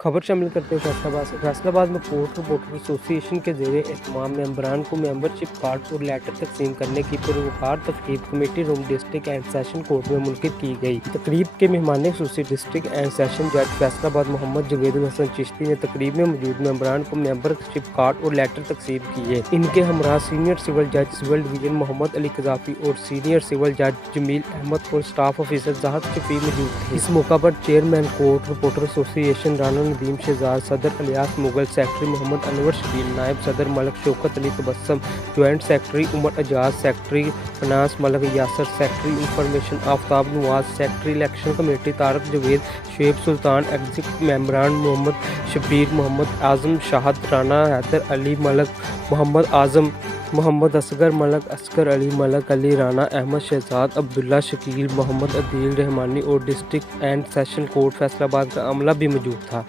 खबर शामिल करते हैं फैसलाबाद से। फैसलाबाद में कोर्ट रिपोर्टर एसोसिएशन के ज़रिए एहतमाम मेंबरान को मेंबरशिप कार्ड और लेटर तकसीम करने की पुरवकार तकरीब committee room district and session court में मुनक़िद की गई। तकरीब के मेहमान खुसूसी डिस्ट्रिक्ट एंड सेशन जज फैसलाबाद मोहम्मद जुवेदुल हसन चिश्ती ने तकरीब में मौजूद मेंबरान को मेंबरशिप कार्ड और लेटर तकसीम किए। इनके हमरा सीनियर सिविल जज सिविल डिवीजन मोहम्मद अली कज़ाफ़ी और सीनियर सिविल जज जमील अहमद और स्टाफ ऑफिसर ज़ाहद शफी मौजूद थे। इस मौका पर chairman court reporter association Rana Nadeem Shehzad, सदर इलियास मुगल, सेक्रेटरी मोहम्मद अनवर शकील, नायब सदर Malik Shaukat Ali Tabassum, joint secretary Umar Ejaz, secretary finance Malik Yasir, secretary information Aftab Nawaz, secretary election committee Tariq Javed, Shoaib Sultan, executive मेंबरान मोहम्मद शब्बीर, मोहम्मद आजम शाहद, राना हैदर अली मलक, मोहम्मद आजम, मोहम्मद असगर मलक, असगर अली मलक, अली राना, अहमद शहजाद, अब्दुल्ला शकील, मोहम्मद अदील रहमानी और district and session court Faisalabad का अमला भी मौजूद था।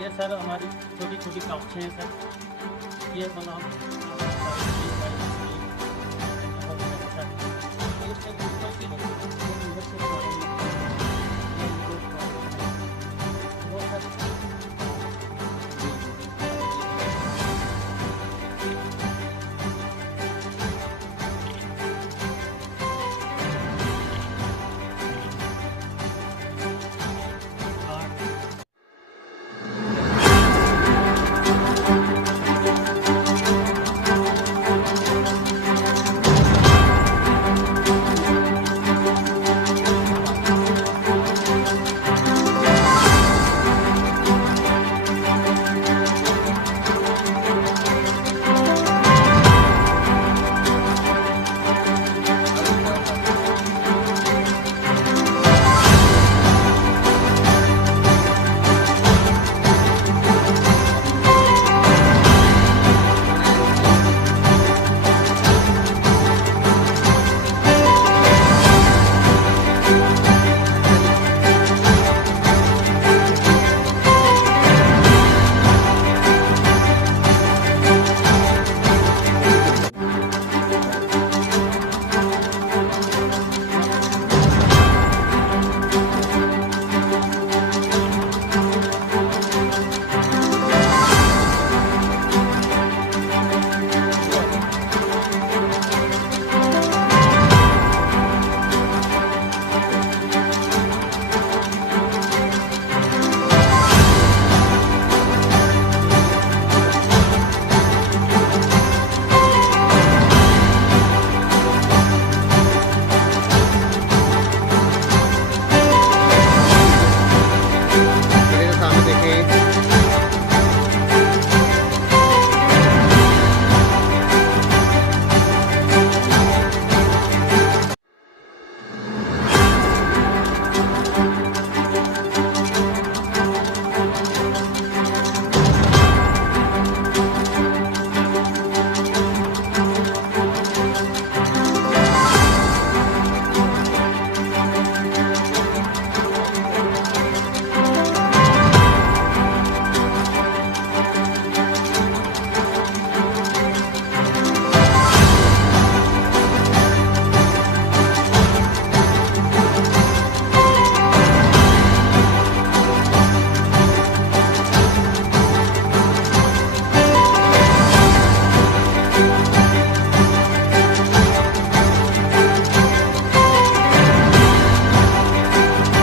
ये सर हमारी छोटी छोटी काउंटें हैं सर, ये बना